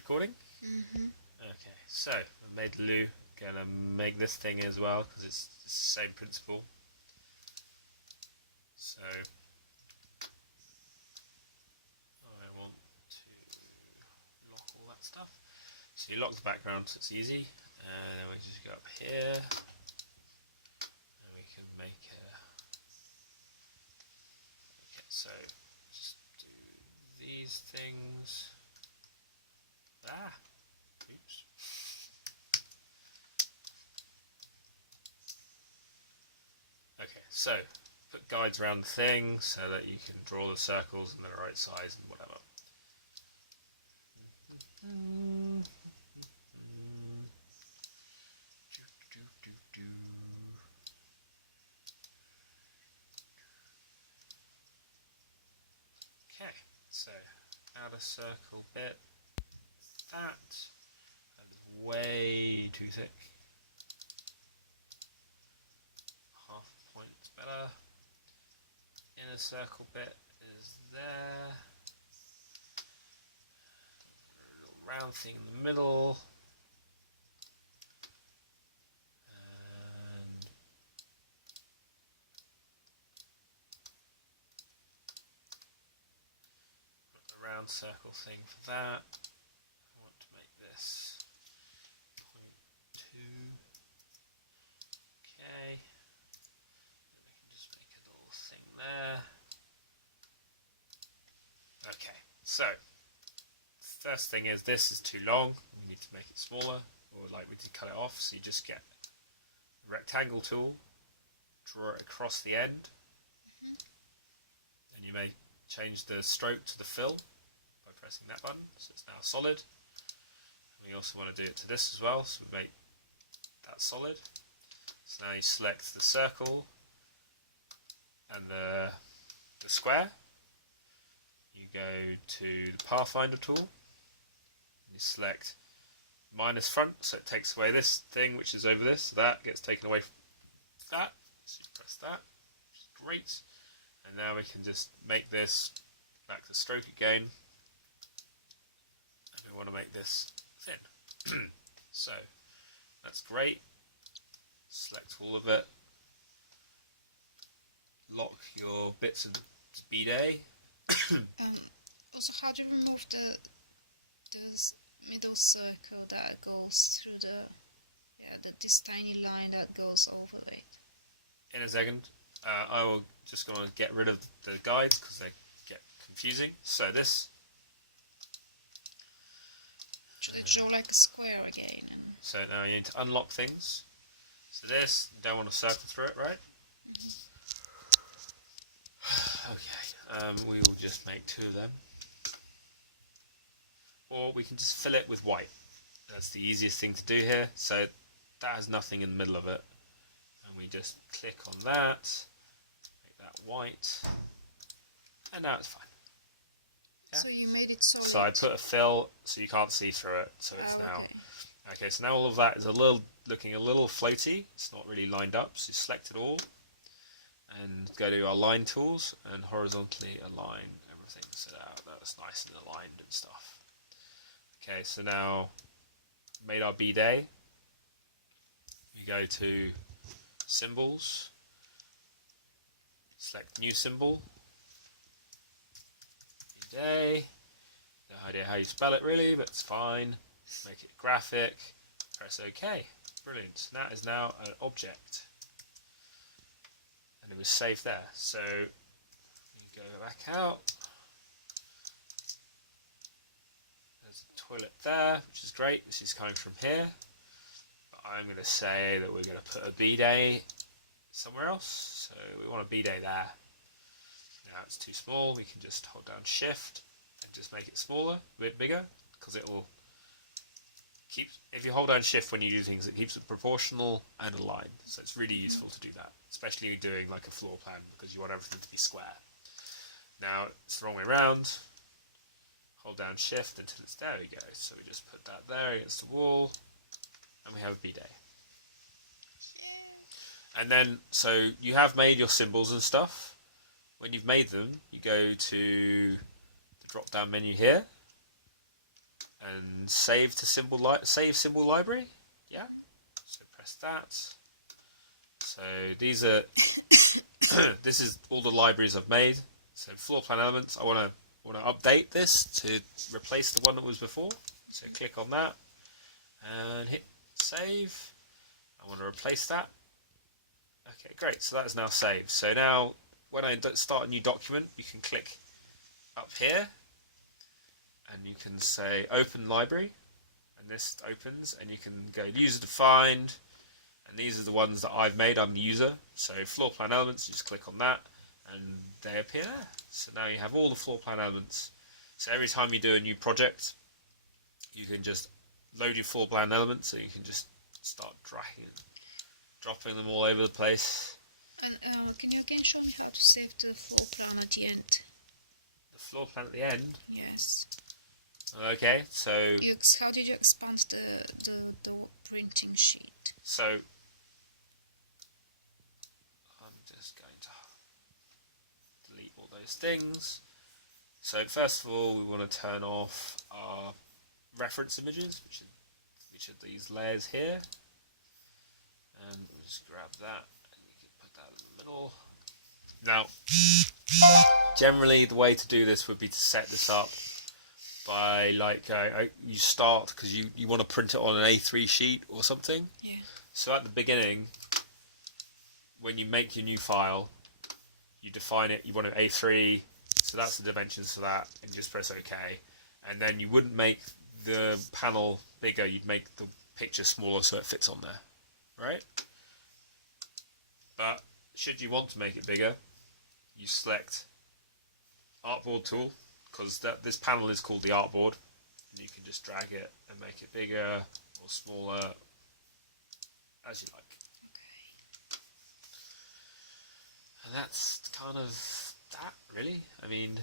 recording? Okay, so I made the loo. Gonna make this thing as well because it's the same principle. So I want to lock all that stuff. So you lock the background so it's easy, and then we just go up here, and we can make a. Okay, so just do these things. Oops. Okay, so put guides around the thing so that you can draw the circles in the right size and whatever. Okay, so outer circle bit, that is way too thick. Half a point is better. Inner circle bit is there. A little round thing in the middle. And put the round circle thing for that. I want to make this 0.2. Okay. Then we can just make a little thing there. Okay, so first thing is this is too long. We need to make it smaller, or like we did cut it off. So you just get the rectangle tool, draw it across the end, and you may change the stroke to the fill by pressing that button, so it's now solid. And we also want to do it to this as well, so we make that solid. So now you select the circle and the square. You go to the Pathfinder tool, and you select minus front, so it takes away this thing which is over this, so that gets taken away from that, so you press that, which is great. And now we can just make this back to stroke again, and we want to make this thin. So that's great. Select all of it, lock your bits of speed A. Also, how do you remove the middle circle that goes through this tiny line that goes over it? In a second. I will just going to get rid of the guides because they get confusing. So this. Should I draw like a square again? So now you need to unlock things. So this, you don't want to circle through it, right? Okay, we will just make two of them. Or we can just fill it with white. That's the easiest thing to do here. So that has nothing in the middle of it. And we just click on that, make that white, and now it's fine. Yeah? So you made it solid. So I put a fill so you can't see through it. So it's now... Okay, so now all of that is looking a little floaty. It's not really lined up. So you select it all and go to our line tools and horizontally align everything so that's nice and aligned and stuff. Okay, so now made our B-Day. We go to symbols, select new symbol, B-Day. No idea how you spell it really, but it's fine. Make it graphic, press OK. Brilliant. So that is now an object. And it was saved there. So you go back out. There's a toilet there, which is great. This is coming from here. But I'm going to say that we're going to put a B-Day somewhere else. So we want a B-Day there. Now it's too small. We can just hold down Shift and just make it smaller, a bit bigger, because it will keep, if you hold down Shift when you do things, it keeps it proportional and aligned. So it's really useful to do that, especially doing like a floor plan because you want everything to be square. Now it's the wrong way around. Hold down Shift until it's there. We go. So we just put that there against the wall, and we have a B-Day. And then, so you have made your symbols and stuff. When you've made them, you go to the drop-down menu here. and save to symbol library. Yeah. So press that. So these are this is all the libraries I've made. So floor plan elements. I want to update this to replace the one that was before. So click on that and hit save. I want to replace that. Okay, great. So that is now saved. So now when I start a new document, you can click up here and you can say open library, and this opens, and you can go user defined, and these are the ones that I've made. I'm the user. So floor plan elements, you just click on that and they appear there. So now you have all the floor plan elements. So every time you do a new project, you can just load your floor plan elements, so you can just start dropping them all over the place. And can you again show me how to save the floor plan at the end? The floor plan at the end? Yes. Okay, so... How did you expand the printing sheet? So, I'm just going to delete all those things. So first of all, we want to turn off our reference images, which are these layers here. And we'll just grab that and we can put that in the middle. Now, generally the way to do this would be to set this up by you start, because you want to print it on an A3 sheet or something. Yeah. So at the beginning, when you make your new file, you define it, you want an A3, so that's the dimensions for that, and just press OK. And then you wouldn't make the panel bigger, you'd make the picture smaller so it fits on there, right? But should you want to make it bigger, you select Artboard tool, because this panel is called the Artboard, and you can just drag it and make it bigger or smaller as you like. Okay. And that's kind of that, really. I mean,